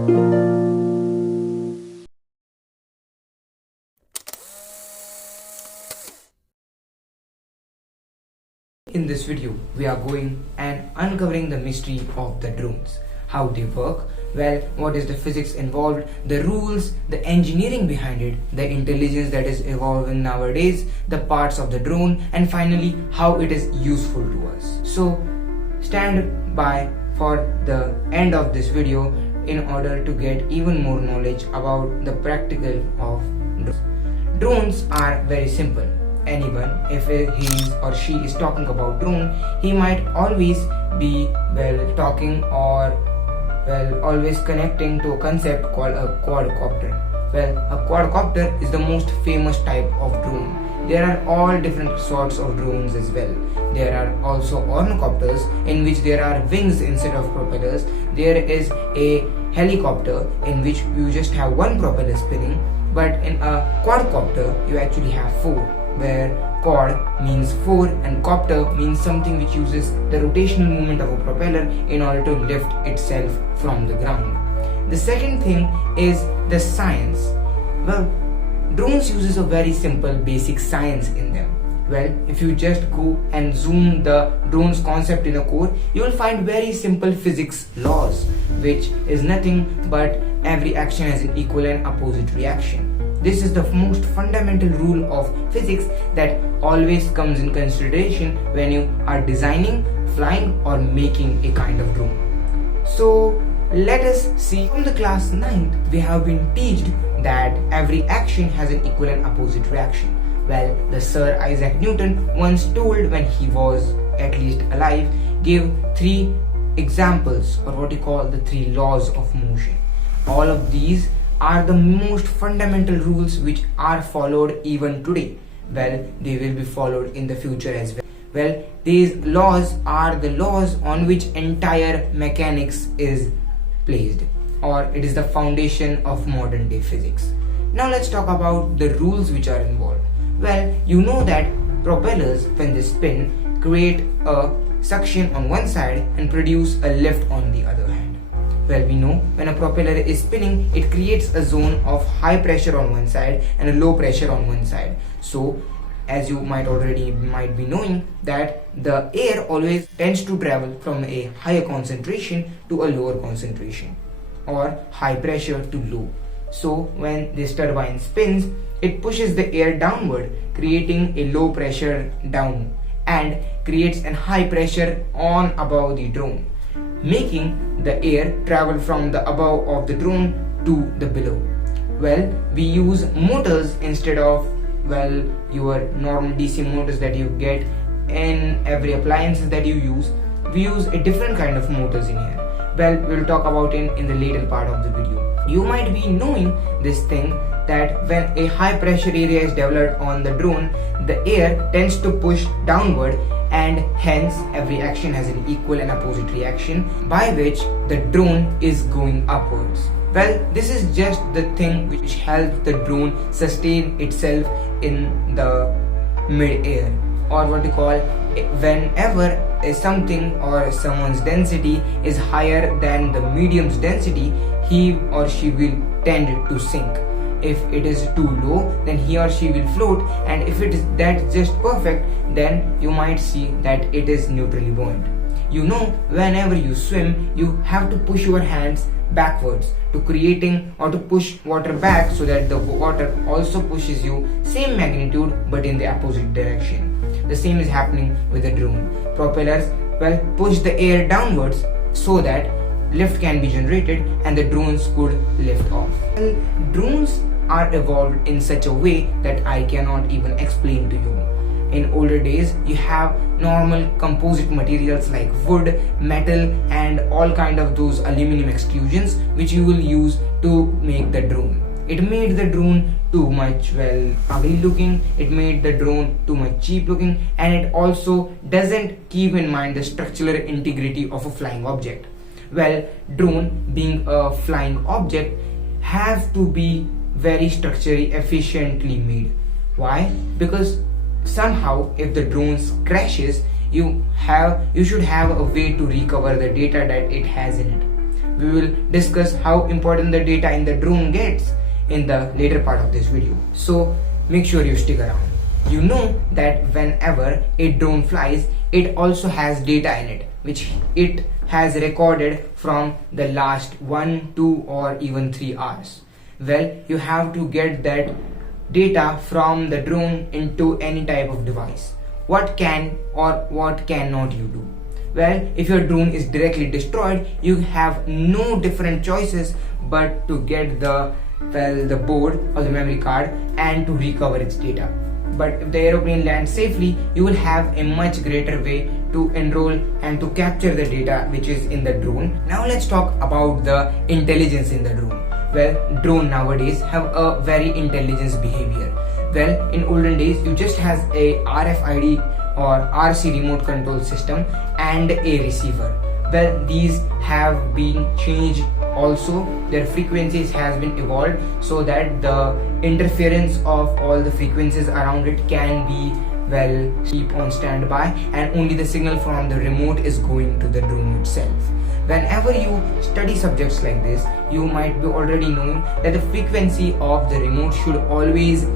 In this video, we are going and uncovering the mystery of the drones. How they work, well, what is the physics involved, the rules, the engineering behind it, the intelligence that is evolving nowadays, the parts of the drone, and finally, how it is useful to us. So, stand by for the end of this video in order to get even more knowledge about the practical of drones. Drones are very simple. Anyone, if he or she is talking about drone, he might always be talking or always connecting to a concept called a quadcopter. Well, a quadcopter is the most famous type of drone. There are all different sorts of drones as well. There are also ornithopters in which there are wings instead of propellers. There is a helicopter in which you just have one propeller spinning, but in a quadcopter you actually have four, where quad means four and copter means something which uses the rotational movement of a propeller in order to lift itself from the ground. The second thing is the science. Well, drones uses a very simple basic science in them. Well, if you just go and zoom the drone's concept in a core, you will find very simple physics laws, which is nothing but every action has an equal and opposite reaction. This is the most fundamental rule of physics that always comes in consideration when you are designing, flying or making a kind of drone. So let us see. From the class 9th, we have been taught that every action has an equal and opposite reaction. Well, the Sir Isaac Newton once told, when he was at least alive, gave 3 examples, or what you call the 3 laws of motion. All of these are the most fundamental rules which are followed even today. Well, they will be followed in the future as well. Well, these laws are the laws on which entire mechanics is placed, or it is the foundation of modern day physics. Now let's talk about the rules which are involved. Well, you know that propellers, when they spin, create a suction on one side and produce a lift on the other hand. Well, we know when a propeller is spinning, it creates a zone of high pressure on one side and a low pressure on one side. So, as you might be knowing, that the air always tends to travel from a higher concentration to a lower concentration, or high pressure to low. So, when this turbine spins, it pushes the air downward, creating a low pressure down and creates a high pressure on above the drone, making the air travel from the above of the drone to the below. Well, we use motors instead of your normal DC motors that you get in every appliances that you use. We use a different kind of motors in here. Well, we'll talk about it in the later part of the video. You might be knowing this thing that when a high pressure area is developed on the drone, the air tends to push downward, and hence every action has an equal and opposite reaction by which the drone is going upwards. Well, this is just the thing which helps the drone sustain itself in the mid-air, or what you call, whenever something or someone's density is higher than the medium's density, he or she will tend to sink. If it is too low, then he or she will float, and if it is that's just perfect, then you might see that it is neutrally buoyant. You know, whenever you swim, you have to push your hands backwards to creating or to push water back so that the water also pushes you same magnitude but in the opposite direction. The same is happening with the drone. Propellers push the air downwards so that lift can be generated and the drones could lift off. Well, drones are evolved in such a way that I cannot even explain to you. In older days, you have normal composite materials like wood, metal and all kind of those aluminum extrusions which you will use to make the drone. It made the drone too much ugly looking, it made the drone too much cheap looking, and it also doesn't keep in mind the structural integrity of a flying object. Well, drone being a flying object have to be very structurally efficiently made. Why? Because somehow if the drone crashes, you should have a way to recover the data that it has in it. we will discuss how important the data in the drone gets in the later part of this video. So make sure you stick around. You know that whenever a drone flies, it also has data in it, which it has recorded from the last 1, 2 or even 3 hours. Well, you have to get that data from the drone into any type of device. What can or what cannot you do? Well, if your drone is directly destroyed, you have no different choices but to get the board or the memory card and to recover its data. But if the aeroplane lands safely, you will have a much greater way to enroll and to capture the data which is in the drone. Now let's talk about the intelligence in the drone. Well, drone nowadays have a very intelligent behavior. Well, in olden days, you just has a RFID or RC remote control system and a receiver. Well, these have been changed also. Their frequencies has been evolved so that the interference of all the frequencies around it can be keep on standby, and only the signal from the remote is going to the drone itself. Whenever you study subjects like this, you might be already knowing that the frequency of the remote should always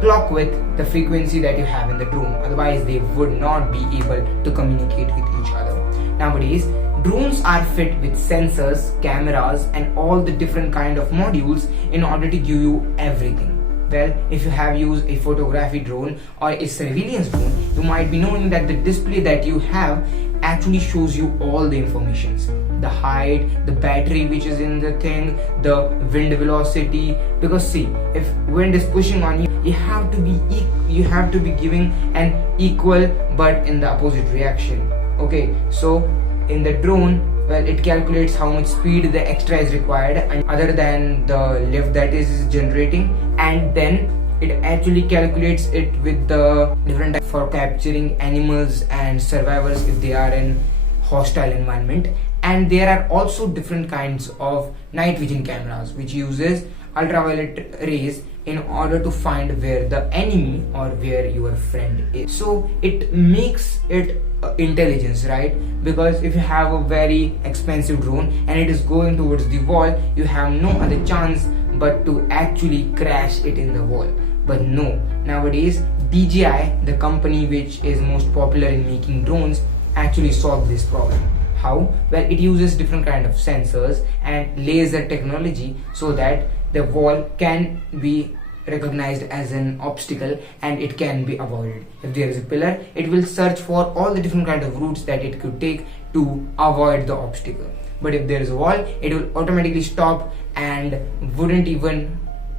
clock with the frequency that you have in the drone. Otherwise, they would not be able to communicate with each other. Nowadays, drones are fit with sensors, cameras, and all the different kind of modules in order to give you everything. Well, if you have used a photography drone or a surveillance drone, you might be knowing that the display that you have actually shows you all the informations. The height, the battery which is in the thing, the wind velocity. Because see, if wind is pushing on you, you have to be giving an equal but in the opposite reaction. Okay, so in the drone, it calculates how much speed the extra is required and other than the lift that is generating, and then it actually calculates it with the different types for capturing animals and survivors if they are in hostile environment. And there are also different kinds of night vision cameras which uses ultraviolet rays in order to find where the enemy or where your friend is. So it makes it intelligence, right? Because if you have a very expensive drone and it is going towards the wall, you have no other chance but to actually crash it in the wall. But no, nowadays DJI, the company which is most popular in making drones, actually solved this problem. How? Well, it uses different kind of sensors and laser technology so that the wall can be recognized as an obstacle and it can be avoided. If there is a pillar, it will search for all the different kind of routes that it could take to avoid the obstacle. But if there is a wall, it will automatically stop and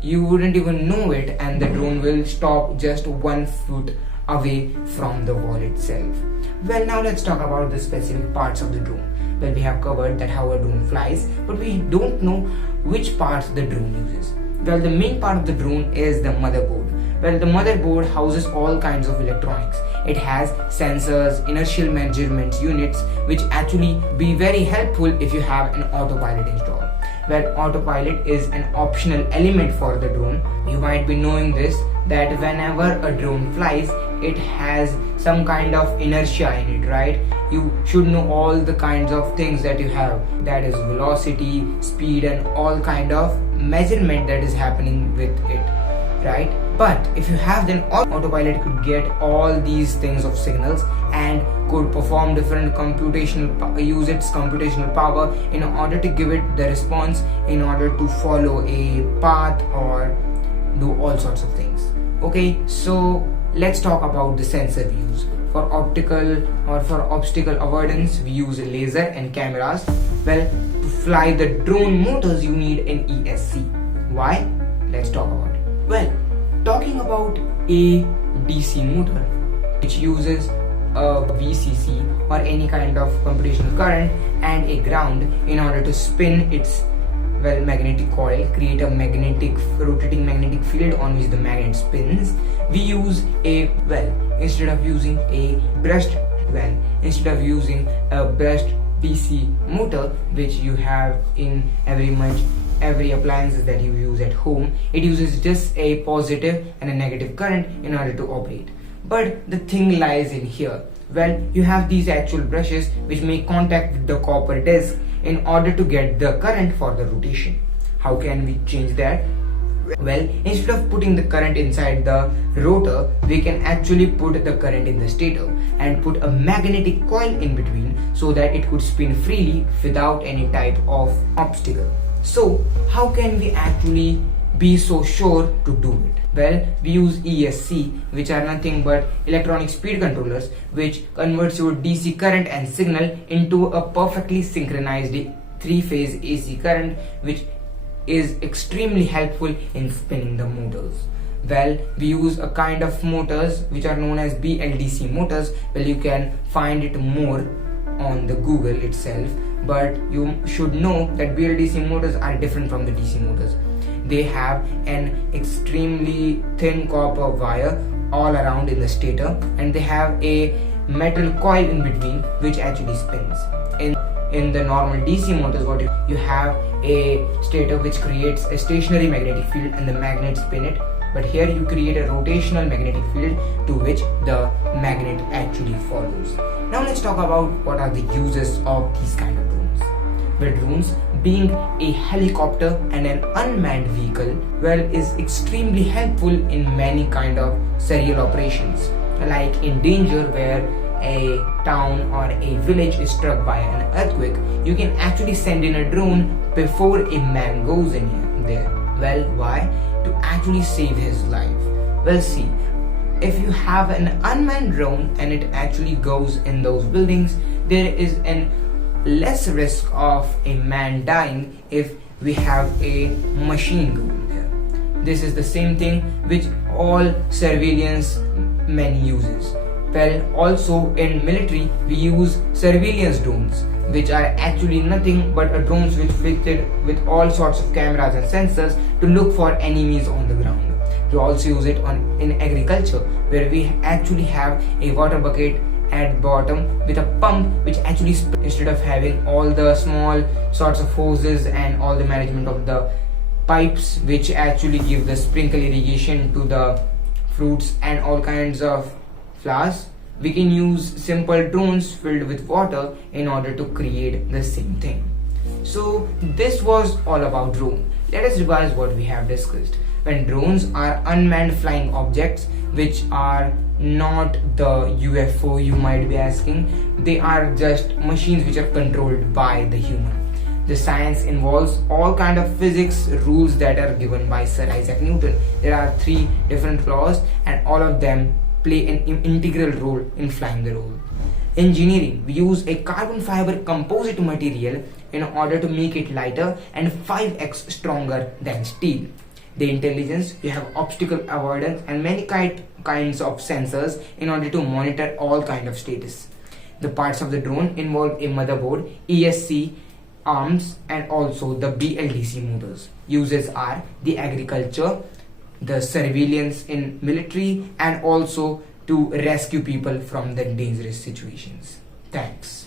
you wouldn't even know it, and the drone will stop just 1 foot away from the wall itself. Well, now let's talk about the specific parts of the drone. Well, we have covered that how a drone flies, but we don't know which parts the drone uses. Well, the main part of the drone is the motherboard. Well, the motherboard houses all kinds of electronics. It has sensors, inertial measurements units, which actually be very helpful if you have an autopilot installed. Well, autopilot is an optional element for the drone. You might be knowing this, that whenever a drone flies, it has some kind of inertia in it, right? You should know all the kinds of things that you have, that is velocity, speed, and all kind of measurement that is happening with it, right? But if you have, then autopilot could get all these things of signals and could perform different use its computational power in order to give it the response, in order to follow a path or do all sorts of things. Okay, so let's talk about the sensor we use. For optical or for obstacle avoidance, we use a laser and cameras. Well, to fly the drone motors, you need an ESC. Why? Let's talk about it. Well, talking about a DC motor, which uses a VCC or any kind of computational current and a ground in order to spin its magnetic coil, create a rotating magnetic field on which the magnet spins. We use instead of using a brushed DC motor which you have in every appliances that you use at home, it uses just a positive and a negative current in order to operate. But the thing lies in here. Well, you have these actual brushes which make contact with the copper disc in order to get the current for the rotation. How can we change that? Well, instead of putting the current inside the rotor, we can actually put the current in the stator and put a magnetic coil in between so that it could spin freely without any type of obstacle. So, how can we actually be so sure to do it? Well, we use ESC, which are nothing but electronic speed controllers, which converts your DC current and signal into a perfectly synchronized 3-phase AC current, which is extremely helpful in spinning the motors. Well, we use a kind of motors which are known as BLDC motors. Well, you can find it more on the Google itself, but you should know that BLDC motors are different from the DC motors. They have an extremely thin copper wire all around in the stator, and they have a metal coil in between which actually spins. In the normal DC motors, what you have a stator which creates a stationary magnetic field and the magnets spin it, but here you create a rotational magnetic field to which the magnet actually follows. Now let's talk about what are the uses of these kind of drones. Well, drones, being a helicopter and an unmanned vehicle, well, is extremely helpful in many kind of serial operations, like in danger where a town or a village is struck by an earthquake. You can actually send in a drone before a man goes in there. Well, why? To actually save his life. Well, see, if you have an unmanned drone and it actually goes in those buildings, there is an less risk of a man dying if we have a machine going there. This is the same thing which all surveillance men uses. Well, also in military we use surveillance drones, which are actually nothing but a drones which fitted with all sorts of cameras and sensors to look for enemies on the ground. We also use it in agriculture, where we actually have a water bucket at bottom with a pump which actually instead of having all the small sorts of hoses and all the management of the pipes which actually give the sprinkle irrigation to the fruits and all kinds of flowers, we can use simple drones filled with water in order to create the same thing. So this was all about drone. Let us revise what we have discussed. When drones are unmanned flying objects which are not the UFO you might be asking, they are just machines which are controlled by the human. The science involves all kind of physics rules that are given by Sir Isaac Newton. There are 3 different laws and all of them play an integral role in flying the drone. Engineering, we use a carbon fiber composite material in order to make it lighter and 5x stronger than steel. The intelligence, we have obstacle avoidance and many kinds of sensors in order to monitor all kind of status. The parts of the drone involve a motherboard, ESC, arms and also the BLDC motors. Uses are the agriculture, the surveillance in military and also to rescue people from the dangerous situations. Thanks.